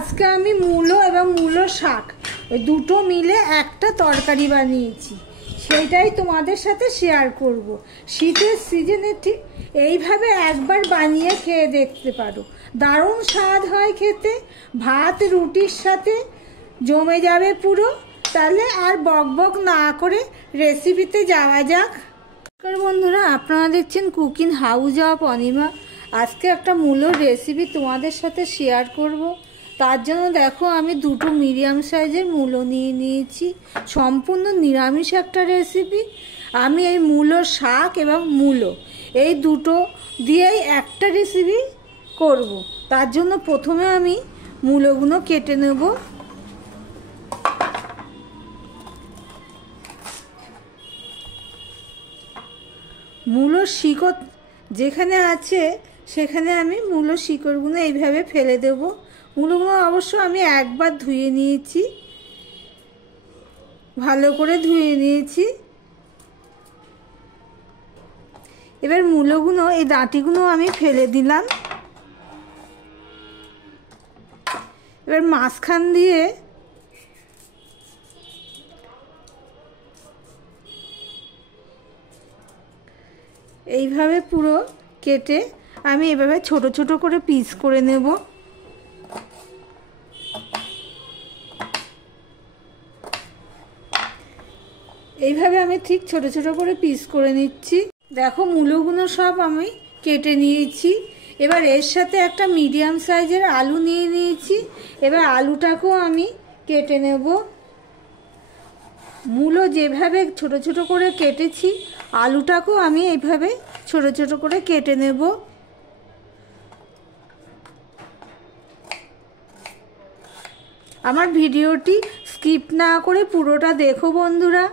আজকে আমি মূলো এবং মূলো শাক ওই দুটো মিলে একটা তরকারি বানিয়েছি, সেটাই তোমাদের সাথে শেয়ার করব। শীতের সিজনে ঠিক এইভাবে একবার বানিয়ে খেয়ে দেখতে পারো, দারুণ স্বাদ হয় খেতে, ভাত রুটির সাথে জমে যাবে পুরো। তাহলে আর বকবক না করে রেসিপিতে যাওয়া যাক। বন্ধুরা, আপনারা দেখছেন কুকিং হাউস অফ অনিমা। আজকে একটা মূলোর রেসিপি তোমাদের সাথে শেয়ার করব। তার জন্য দেখো আমি দুটো মিডিয়াম সাইজের মূলো নিয়ে নিয়েছি। সম্পূর্ণ নিরামিষ একটা রেসিপি। আমি এই মূলোর শাক এবং মূলো এই দুটো দিয়েই একটা রেসিপি করব। তার জন্য প্রথমে আমি মূলোগুলো কেটে নেব। মূলোর শিকড় যেখানে আছে সেখানে আমি মূলোর শিকড়গুলো এইভাবে ফেলে দেব। মূলোগুলো অবশ্য আমি একবার ধুয়ে নিয়েছি, ভালো করে ধুয়ে নিয়েছি। এবার মূলোগুলো এই ডাঁটিগুলো আমি ফেলে দিলাম। এবার মাঝখান দিয়ে এইভাবে পুরো কেটে আমি এভাবে ছোট ছোট করে পিস করে নেব। এইভাবে আমি ঠিক ছোট ছোট করে পিস করে নিচ্ছি। দেখো মূলোগুলো সব আমি কেটে নিয়েছি। এবার এর সাথে একটা মিডিয়াম সাইজের আলু নিয়ে নিয়েছি। এবার আলুটাকেও আমি কেটে নেব। মূলো যেভাবে ছোট ছোট করে কেটেছি, আলুটাকেও আমি এইভাবে ছোট ছোট করে কেটে নেব। আমার ভিডিওটি স্কিপ না করে পুরোটা দেখো বন্ধুরা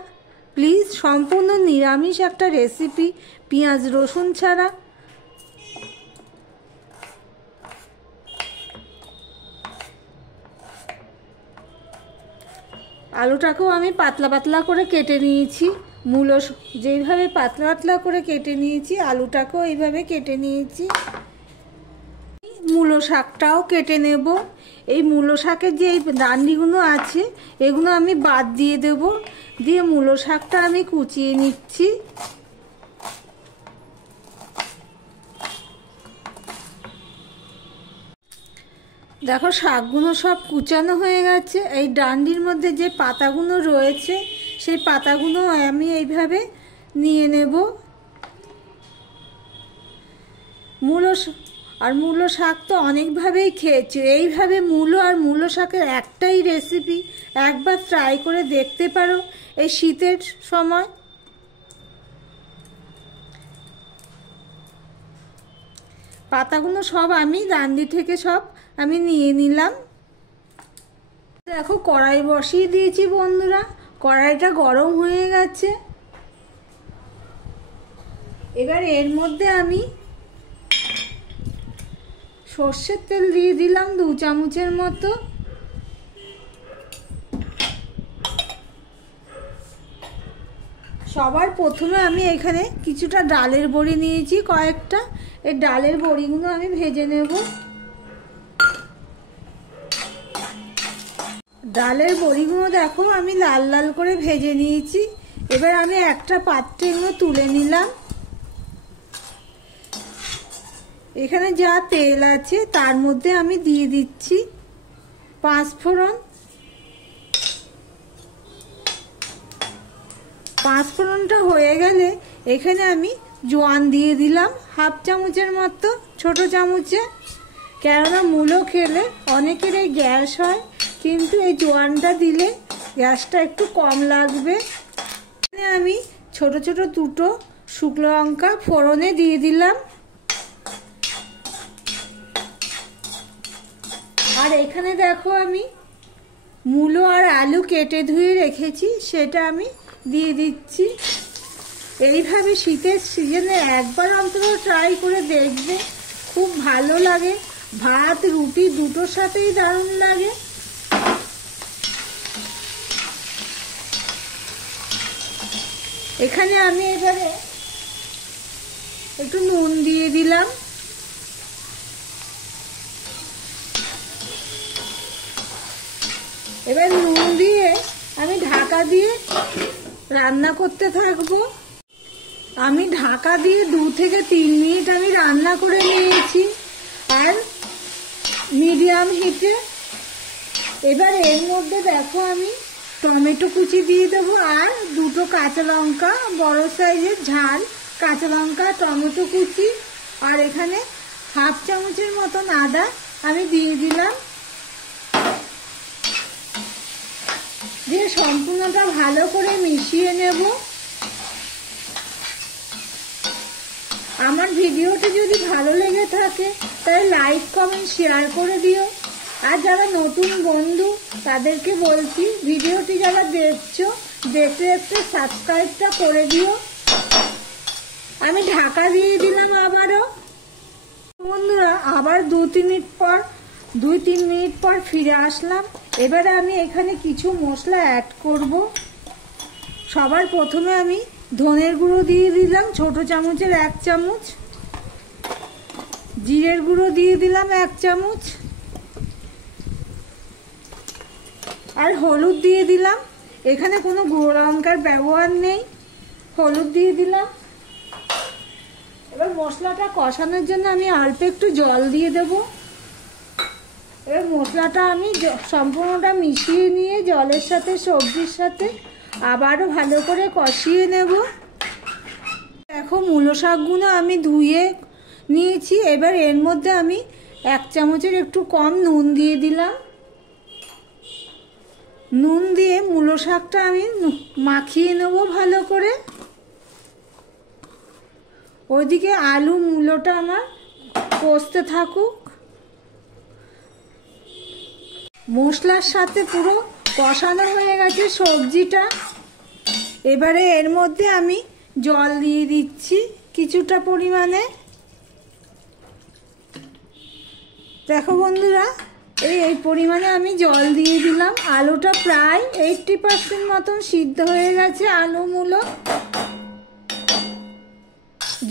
প্লিজ। সম্পূর্ণ নিরামিষ একটা রেসিপি, পেঁয়াজ রসুন ছাড়া। আলুটাকেও আমি পাতলা পাতলা করে কেটে নিয়েছি। মূলো যেইভাবে পাতলা পাতলা করে কেটে নিয়েছি, আলুটাকেও এইভাবে কেটে নিয়েছি। মূলো শাকটাও কেটে নেব। এই মূলো শাকের যে এই ডান্ডিগুলো আছে এগুলো আমি বাদ দিয়ে দেব। দিয়ে মূলো শাকটা আমি কুচিয়ে নিচ্ছি। দেখো শাকগুলো সব কুচানো হয়ে গেছে। এই ডান্ডির মধ্যে যে পাতাগুলো রয়েছে সেই পাতাগুলো আমি এইভাবে নিয়ে নেব। মূলো শাক তো অনেকভাবেই খেয়েছি। এইভাবে মূলো আর মূলো শাকের একটাই রেসিপি, একবার ট্রাই করে দেখতে পারো এই শীতের সময়। পাতাগুলো সব আমি ডান্ডি থেকে সব আমি নিয়ে নিলাম। দেখো কড়াই বসিয়ে দিয়েছি বন্ধুরা। কড়াইটা গরম হয়ে গেছে। এবার এর মধ্যে আমি সর্ষের তেল দিয়ে দিলাম 2 চামচের মতো। সবার প্রথমে আমি এখানে কিছুটা ডালের বড়ি নিয়েছি কয়েকটা। এই ডালের বড়িগুলো আমি ভেজে নেব। ডালের বড়িগুলো দেখো আমি লাল লাল করে ভেজে নিয়েছি। এবার আমি একটা পাত্রে এগুলো তুলে নিলাম। এখানে যা তেল আছে তার মধ্যে আমি দিয়ে দিচ্ছি 5 ফোড়ন। 5 ফোড়নটা হয়ে গেলে এখানে আমি জোয়ান দিয়ে দিলাম 1/2 চামচের মতো, ছোট চামচে। কেননা মূলো খেলে অনেকেরই গ্যাস হয়, কিন্তু এই জোয়ানটা দিলে গ্যাসটা একটু কম লাগবে। আমি ছোট ছোট দুটো শুকনো লঙ্কা ফোড়নে দিয়ে দিলাম। আর এখানে দেখো আমি মূলো আর আলু কেটে ধুয়ে রেখেছি, সেটা আমি দিয়ে দিচ্ছি। এইভাবে শীতের সিজনে একবার অন্তত ট্রাই করে দেখবে, খুব ভালো লাগে। ভাত রুটি দুটোর সাথেই দারুণ লাগে। এখানে আমি এবারে একটু নুন দিয়ে দিলাম। এবার নুন দিয়ে আমি ঢাকা দিয়ে রান্না করতে থাকবো। আমি ঢাকা দিয়ে 2 থেকে 3 মিনিট আমি রান্না করে নিয়েছি আর মিডিয়াম হিটে। এবার এর মধ্যে দেখো আমি টমেটো কুচি দিয়ে দেবো আর 2টো কাঁচা লঙ্কা, বড় সাইজের ঝাল কাঁচা লঙ্কা, টমেটো কুচি আর এখানে 1/2 চামচের মতন আদা আমি দিয়ে দিলাম। দিয়ে সম্পূর্ণটা ভালো করে মিশিয়ে নেব। আমার ভিডিওটি যদি ভালো লেগে থাকে তাহলে লাইক কমেন্ট শেয়ার করে দিও। আর যারা নতুন বন্ধু তাদেরকে বলছি ভিডিওটি যারা দেখছো দেখতে দেখতে সাবস্ক্রাইবটা করে দিও। আমি ঢাকা দিয়ে দিলাম আবারও। বন্ধুরা আবার 2-3 মিনিট পর ফিরে আসলাম। এবারে আমি এখানে কিছু মশলা অ্যাড করব। সবার প্রথমে আমি ধনের গুঁড়ো দিয়ে দিলাম ছোট চামচের 1 চামচ, জিরের গুঁড়ো দিয়ে দিলাম 1 চামচ আর হলুদ দিয়ে দিলাম। এখানে কোনো গুঁড়ো লঙ্কার ব্যবহার নেই, হলুদ দিয়ে দিলাম। এবার মশলাটা কষানোর জন্য আমি অল্প একটু জল দিয়ে দেব। এবার মশলাটা আমি সম্পূর্ণটা মিশিয়ে নিয়ে জলের সাথে সবজির সাথে আবারও ভালো করে কষিয়ে নেব। দেখো মূলো শাকগুলো আমি ধুয়ে নিয়েছি। এবার এর মধ্যে আমি 1 চামচের একটু কম নুন দিয়ে দিলাম। নুন দিয়ে মূলো শাকটা আমি মাখিয়ে নেব ভালো করে। ওইদিকে আলু মূলোটা আমার কষতে থাকুক। মশলার সাথে পুরো কষানো হয়ে গেছে সবজিটা। এবারে এর মধ্যে আমি জল দিয়ে দিচ্ছি কিছুটা পরিমাণে। দেখো বন্ধুরা এই পরিমাণে আমি জল দিয়ে দিলাম। আলুটা প্রায় 80% মতন সিদ্ধ হয়ে গেছে আলু মূলো।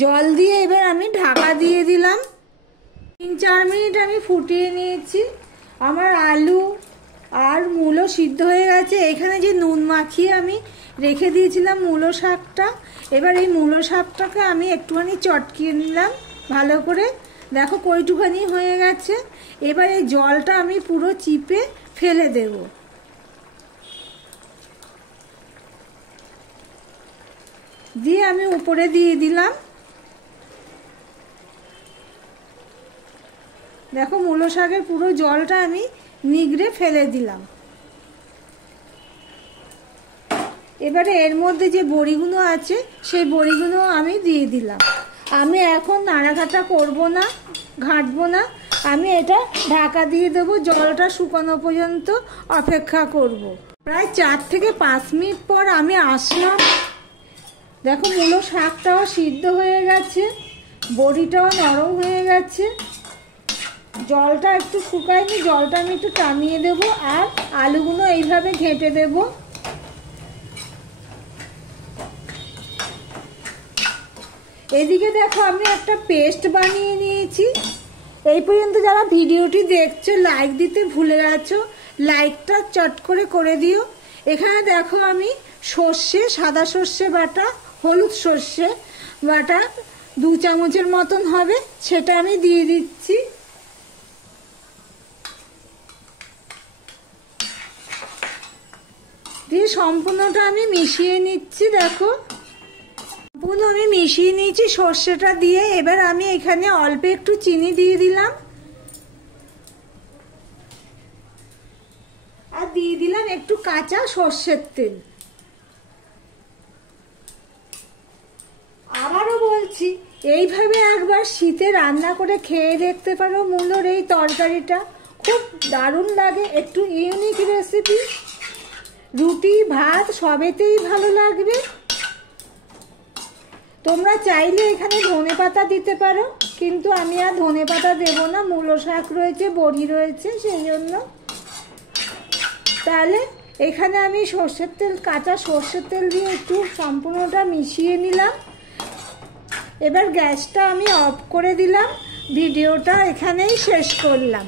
জল দিয়ে এবার আমি ঢাকা দিয়ে দিলাম। 3-4 মিনিট আমি ফুটিয়ে নিয়েছি। আমার আলু আর মূলো সিদ্ধ হয়ে গেছে। এখানে যে নুন মাখিয়ে আমি রেখে দিয়েছিলাম মূলো শাকটা, এবার এই মূলো শাকটাকে আমি একটুখানি চটকিয়ে নিলাম ভালো করে। দেখো কইটুখানি হয়ে গেছে। এবার এই জলটা আমি পুরো চিপে ফেলে দেব। দিয়ে আমি উপরে দিয়ে দিলাম। দেখো মূলো শাকের পুরো জলটা আমি নিগড়ে ফেলে দিলাম। এবারে এর মধ্যে যে বড়িগুলো আছে সেই বড়িগুলো আমি দিয়ে দিলাম। আমি এখন নাড়াঘাটা করব না, ঘাঁটবো না, আমি এটা ঢাকা দিয়ে দেবো। জলটা শুকানো পর্যন্ত অপেক্ষা করব। প্রায় 4 থেকে 5 মিনিট পর আমি আসলাম। দেখো মূলো শাকটাও সিদ্ধ হয়ে গেছে, বড়িটাও নরম হয়ে গেছে। জলটা একটু শুকায়নি, জলটা আমি একটু টানিয়ে দেব আর আলুগুলো এইভাবে ঘেঁটে দেব। এদিকে দেখো আমি একটা পেস্ট বানিয়ে নিয়েছি। এই পর্যন্ত যারা ভিডিওটি দেখছো লাইক দিতে ভুলে গেছো, লাইকটা চট করে দিও। এখানে দেখো আমি সর্ষে, সাদা সর্ষে বাটা, হলুদ সর্ষে বাটা 2 চামচের মতন হবে, সেটা আমি দিয়ে দিচ্ছি। দিয়ে সম্পূর্ণটা আমি মিশিয়ে নিচ্ছি। দেখো সম্পূর্ণ আমি মিশিয়ে নিয়েছি সর্ষেটা দিয়ে। এবার আমি এখানে অল্প একটু চিনি দিয়ে দিলাম আর দিয়ে দিলাম একটু কাঁচা সর্ষের তেল। আবারও বলছি এইভাবে একবার শীতে রান্না করে খেয়ে দেখতে পারো মূলোর এই তরকারিটা, খুব দারুণ লাগে। একটু ইউনিক রেসিপি, রুটি ভাত সবেতেই ভালো লাগবে। তোমরা চাইলে এখানে ধনেপাতা দিতে পারো, কিন্তু আমি আর ধনেপাতা দেব না, মূলো শাক রয়েছে, বড়ি রয়েছে সেই জন্য। তাহলে এখানে আমি সর্ষের তেল, কাঁচা সর্ষের তেল দিয়ে একটু সম্পূর্ণটা মিশিয়ে নিলাম। এবার গ্যাসটা আমি অফ করে দিলাম। ভিডিওটা এখানেই শেষ করলাম।